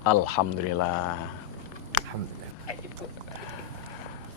Alhamdulillah. Alhamdulillah.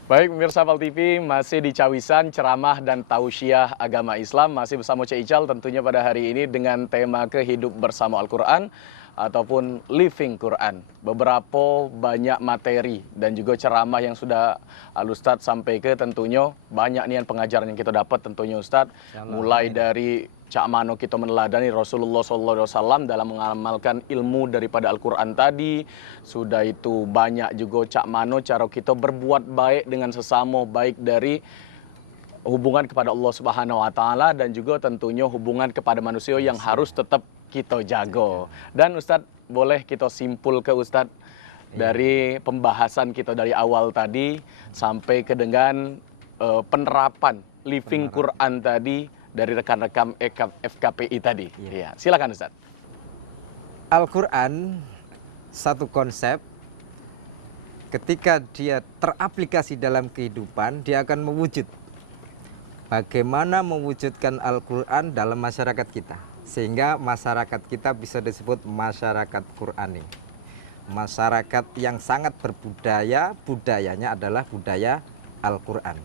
Baik, pemirsa Pal TV, masih di Cawisan Ceramah dan Tausiah Agama Islam. Masih bersama Cik Ical tentunya pada hari ini dengan tema kehidup bersama Al-Quran ataupun Living Quran. Beberapa banyak materi dan juga ceramah yang sudah Al-Ustadz sampai ke tentunya banyak nih pengajaran yang kita dapat tentunya Ustadz. Mulai dari cak mano kita meneladani Rasulullah SAW dalam mengamalkan ilmu daripada Al-Quran tadi. Sudah itu banyak juga cak mano cara kita berbuat baik dengan sesama, baik dari hubungan kepada Allah Subhanahu wa taala dan juga tentunya hubungan kepada manusia yang harus tetap kita jaga. Dan Ustadz, boleh kita simpul ke Ustadz dari pembahasan kita dari awal tadi sampai ke dengan penerapan Living Quran tadi dari rekan-rekan FKPI tadi. Ya, silakan Ustadz. Al-Quran satu konsep, ketika dia teraplikasi dalam kehidupan, dia akan mewujud. Bagaimana mewujudkan Al-Quran dalam masyarakat kita, sehingga masyarakat kita bisa disebut masyarakat Qurani. Masyarakat yang sangat berbudaya, budayanya adalah budaya Al-Quran.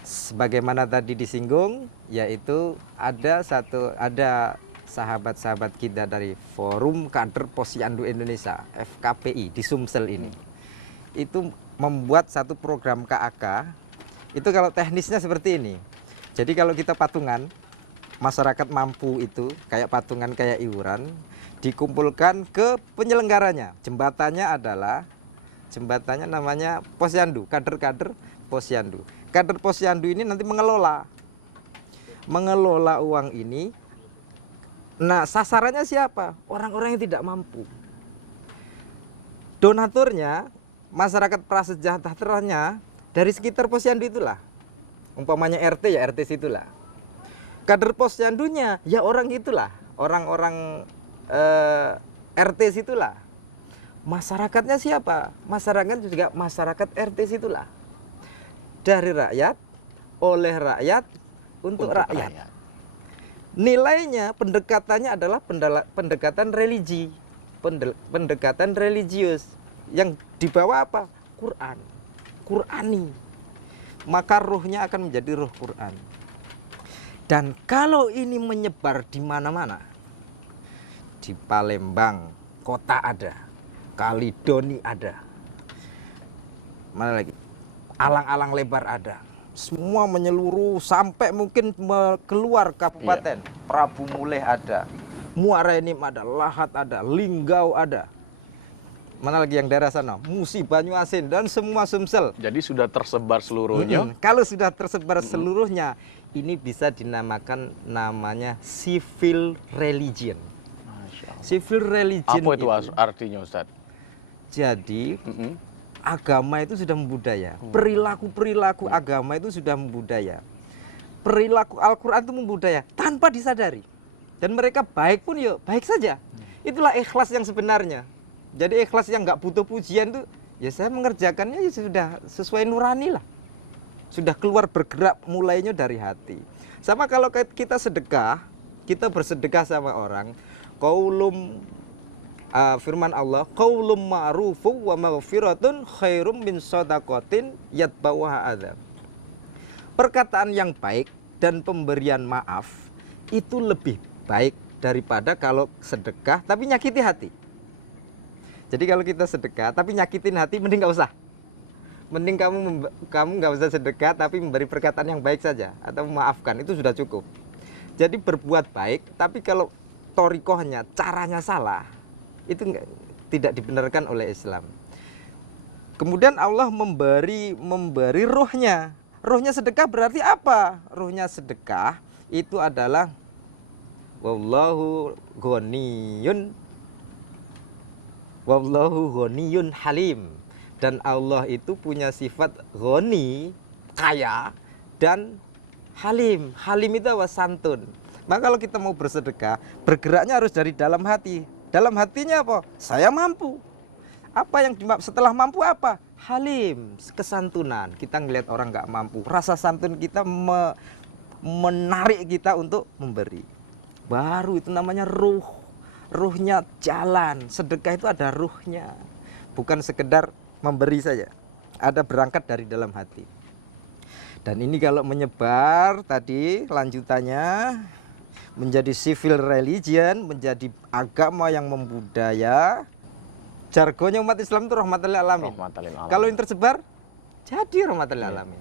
Sebagaimana tadi disinggung, yaitu ada sahabat-sahabat kita dari Forum Kader Posyandu Indonesia FKPI di Sumsel ini, itu membuat satu program KAK. Itu kalau teknisnya seperti ini. Jadi kalau kita patungan, masyarakat mampu itu kayak patungan, kayak iuran, dikumpulkan ke penyelenggaranya. Jembatannya namanya Posyandu, kader-kader Posyandu. Kader Posyandu ini nanti mengelola uang ini. Nah, sasarannya siapa? Orang-orang yang tidak mampu. Donaturnya, masyarakat prasejahteranya dari sekitar Posyandu itulah. Umpamanya RT ya RT situlah. Kader Posyandunya ya orang itulah, orang-orang RT situlah. Masyarakatnya siapa? Masyarakat juga masyarakat RT situlah. Dari rakyat, oleh rakyat, untuk rakyat. Nilainya, pendekatannya adalah pendekatan religi, pendekatan religius. Yang dibawa apa? Quran, Qurani. Maka ruhnya akan menjadi ruh Quran. Dan kalau ini menyebar di mana-mana, di Palembang kota ada, Kalidoni ada, mana lagi? Alang-alang lebar ada, semua menyeluruh sampai mungkin keluar kabupaten. Prabu Muleh ada, Muara Enim ada, Lahat ada, Linggau ada. Mana lagi yang daerah sana? Musi, Banyuasin, dan semua Sumsel. Jadi sudah tersebar seluruhnya. Kalau sudah tersebar seluruhnya, ini bisa dinamakan namanya civil religion. Civil religion apa itu artinya Ustadz? Jadi agama itu sudah membudaya. Perilaku-perilaku agama itu sudah membudaya. Perilaku Al-Quran itu membudaya tanpa disadari. Dan mereka baik pun ya baik saja. Itulah ikhlas yang sebenarnya. Jadi ikhlas yang nggak butuh pujian tuh, ya saya mengerjakannya ya sudah sesuai nurani lah. Sudah keluar bergerak mulainya dari hati. Sama kalau kita sedekah, kita bersedekah sama orang, firman Allah, qaulum ma'rufu wa maghfiratun khairum min shadaqatin yatba'uha adzab. Perkataan yang baik dan pemberian maaf itu lebih baik daripada kalau sedekah tapi nyakiti hati. Jadi kalau kita sedekah tapi nyakitin hati, mending nggak usah. Mending kamu nggak usah sedekah tapi memberi perkataan yang baik saja atau memaafkan, itu sudah cukup. Jadi berbuat baik, tapi kalau torikohnya, caranya salah, itu tidak dibenarkan oleh Islam. Kemudian Allah memberi ruhnya. Ruhnya sedekah berarti apa? Ruhnya sedekah itu adalah wallahu ghaniyun halim. Dan Allah itu punya sifat ghani, kaya, dan halim. Halim itu santun. Maka kalau kita mau bersedekah, bergeraknya harus dari dalam hati. Dalam hatinya apa? Saya mampu. Apa yang setelah mampu apa? Halim, kesantunan. Kita ngelihat orang nggak mampu, rasa santun kita menarik kita untuk memberi. Baru itu namanya ruh. ruhnya jalan. Sedekah itu ada ruhnya, bukan sekedar memberi saja, ada berangkat dari dalam hati. Dan ini kalau menyebar tadi lanjutannya menjadi civil religion, menjadi agama yang membudaya. Jargonnya umat Islam itu rahmatal lil alamin. Kalau yang tersebar jadi rahmatal lil alamin.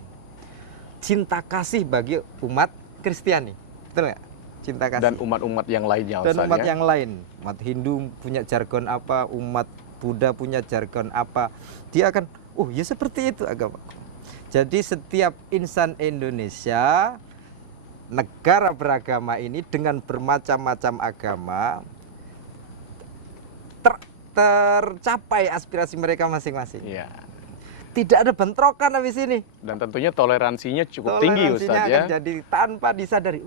Cinta kasih bagi umat Kristiani, betul nggak? Cinta kasih. Dan umat-umat yang lainnya. Dan umat ya? yang lain, umat Hindu punya jargon apa, umat Buddha punya jargon apa, dia akan, oh ya seperti itu agama. Jadi setiap insan Indonesia, negara beragama ini dengan bermacam-macam agama, tercapai aspirasi mereka masing-masing. Iya. Tidak ada bentrokan habis ini. Dan tentunya toleransinya cukup tinggi, Ustaz Toleransinya ya. akan jadi tanpa disadari.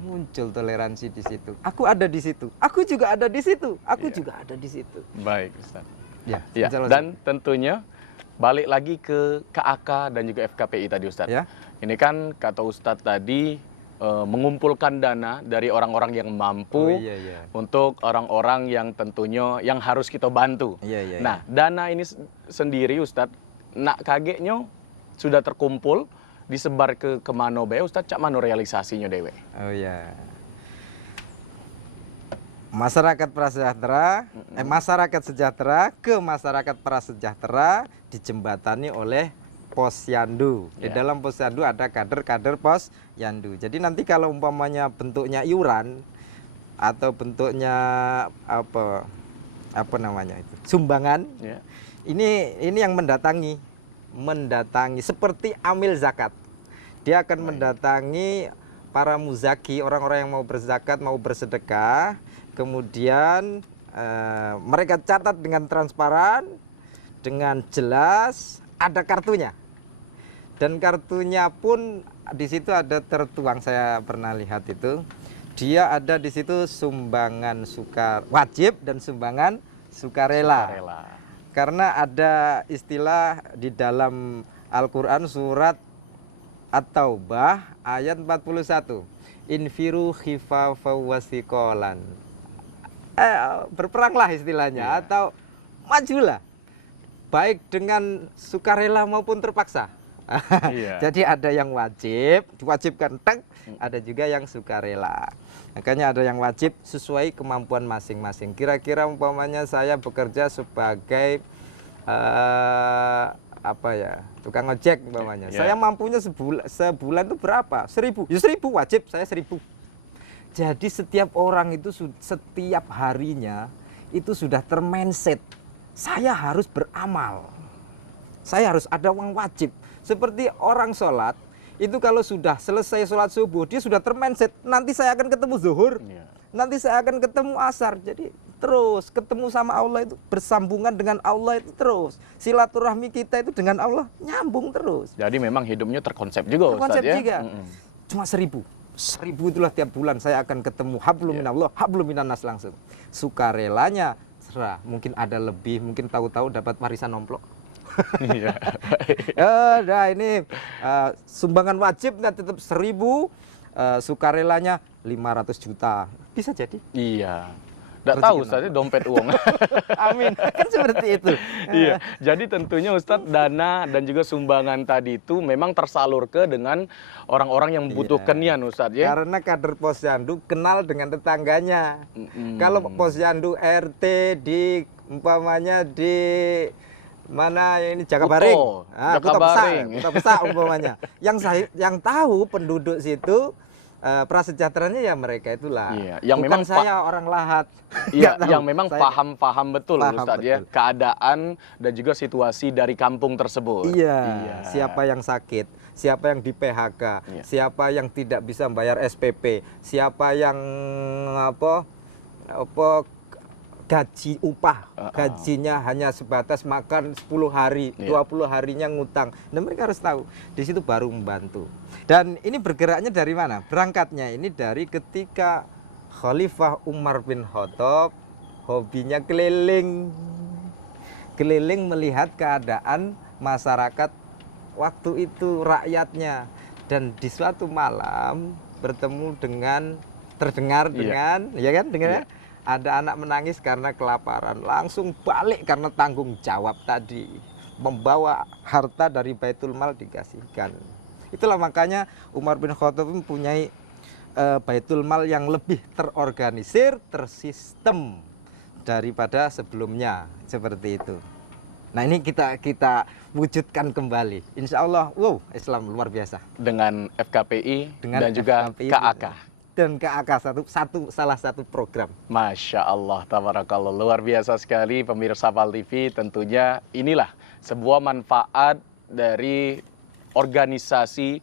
Muncul toleransi di situ. Aku ada di situ. Aku juga ada di situ. Aku juga ada di situ. Baik, Ustaz. Ya, Ya, dan tentunya balik lagi ke KAK dan juga FKPI tadi, Ustaz. ya. Ini kan kata Ustadz tadi mengumpulkan dana dari orang-orang yang mampu untuk orang-orang yang tentunya yang harus kita bantu. Nah, dana ini sendiri Ustadz, nak kagetnya sudah terkumpul, disebar ke kemana be Ustadz, cak mano realisasinya dewe? Oh ya. Masyarakat prasejahtera, masyarakat sejahtera ke masyarakat prasejahtera dijembatani oleh Posyandu. Di dalam Posyandu ada kader-kader Posyandu. Jadi nanti kalau umpamanya bentuknya iuran atau bentuknya apa namanya itu, sumbangan, ini yang mendatangi seperti amil zakat. Dia akan mendatangi para muzaki, orang-orang yang mau berzakat, mau bersedekah, kemudian mereka catat dengan transparan, dengan jelas, ada kartunya. Dan kartunya pun di situ ada tertuang, saya pernah lihat itu. Dia ada di situ sumbangan wajib dan sumbangan sukarela. Karena ada istilah di dalam Al-Qur'an surat At-Taubah ayat 41. Infiru khifafa wasiqalan. Berperanglah istilahnya atau majulah. Baik dengan sukarela maupun terpaksa. Jadi ada yang wajib, diwajibkan ada juga yang sukarela. Makanya ada yang wajib sesuai kemampuan masing-masing. Kira-kira umpamanya saya bekerja sebagai tukang ojek umpamanya. Saya mampunya sebulan itu berapa? 1.000. Ya 1.000 wajib, saya 1.000. Jadi setiap orang itu setiap harinya itu sudah termindset. Saya harus beramal. Saya harus ada uang wajib. Seperti orang sholat, itu kalau sudah selesai sholat subuh, dia sudah termindset, nanti saya akan ketemu zuhur, nanti saya akan ketemu asar. Jadi terus ketemu sama Allah itu, bersambungan dengan Allah itu terus. Silaturahmi kita itu dengan Allah nyambung terus. Jadi memang hidupnya terkonsep juga, Ustaz ya? Juga. Cuma 1.000. 1.000 itulah tiap bulan saya akan ketemu hablum minallah, hablum minannas langsung. Sukarelanya serah, mungkin ada lebih, mungkin tahu-tahu dapat warisan nomplok. Nah ini sumbangan wajib tetap 1.000, sukarelanya 500 juta, bisa jadi. Iya. Nggak tahu Ustaz, dompet uang. Amin, kan seperti itu. Iya, jadi tentunya Ustadz dana dan juga sumbangan tadi itu memang tersalur dengan orang-orang yang membutuhkannya Ustadz ya. Karena kader Posyandu kenal dengan tetangganya. Kalau Posyandu RT di umpamanya di mana ini Jakabaring, Kota Besar umpamanya. Yang tahu penduduk situ prasejahteranya ya mereka itulah. Yang bukan memang saya orang lahat. Iya, yang memang paham betul Ustadz ya keadaan dan juga situasi dari kampung tersebut. Iya. Siapa yang sakit, siapa yang di PHK, siapa yang tidak bisa membayar SPP, siapa yang gaji upah, gajinya hanya sebatas makan 10 hari, 20 harinya ngutang. Nah, mereka harus tahu. Di situ baru membantu. Dan ini bergeraknya dari mana? Berangkatnya ini dari ketika Khalifah Umar bin Khattab hobinya keliling. Keliling melihat keadaan masyarakat waktu itu, rakyatnya. Dan di suatu malam bertemu dengan, terdengar dengan, Ada anak menangis karena kelaparan, langsung balik karena tanggung jawab tadi. Membawa harta dari Baitul Mal dikasihkan. Itulah makanya Umar bin Khattab mempunyai Baitul Mal yang lebih terorganisir, tersistem daripada sebelumnya, seperti itu. Nah ini kita wujudkan kembali. Insya Allah, wow, Islam luar biasa. Dengan FKPI Dengan dan juga FKPI KAK. Dan KAK salah satu program. Masya Allah, tabarakallah, luar biasa sekali pemirsa Pal TV. Tentunya inilah sebuah manfaat dari organisasi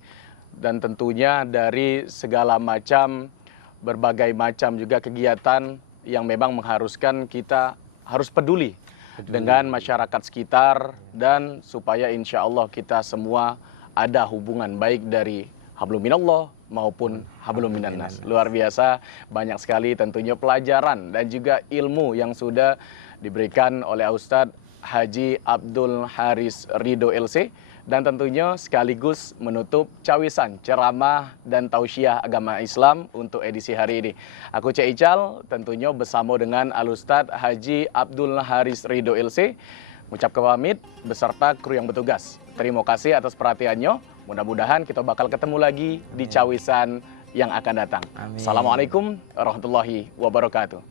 dan tentunya dari segala macam, berbagai macam juga kegiatan yang memang mengharuskan kita harus peduli dengan masyarakat sekitar, dan supaya insya Allah kita semua ada hubungan baik dari hablum minallah maupun hablum minan nas. Luar biasa, banyak sekali tentunya pelajaran dan juga ilmu yang sudah diberikan oleh Ustadz Haji Abdul Haris Ridho LC, dan tentunya sekaligus menutup cawisan ceramah dan tausiah agama Islam untuk edisi hari ini. Aku Cek Ical tentunya bersama dengan Al-Ustadz Haji Abdul Haris Ridho LC mengucapkan pamit beserta kru yang bertugas. Terima kasih atas perhatiannya. Mudah-mudahan kita bakal ketemu lagi di cawisan yang akan datang. Amin. Assalamualaikum warahmatullahi wabarakatuh.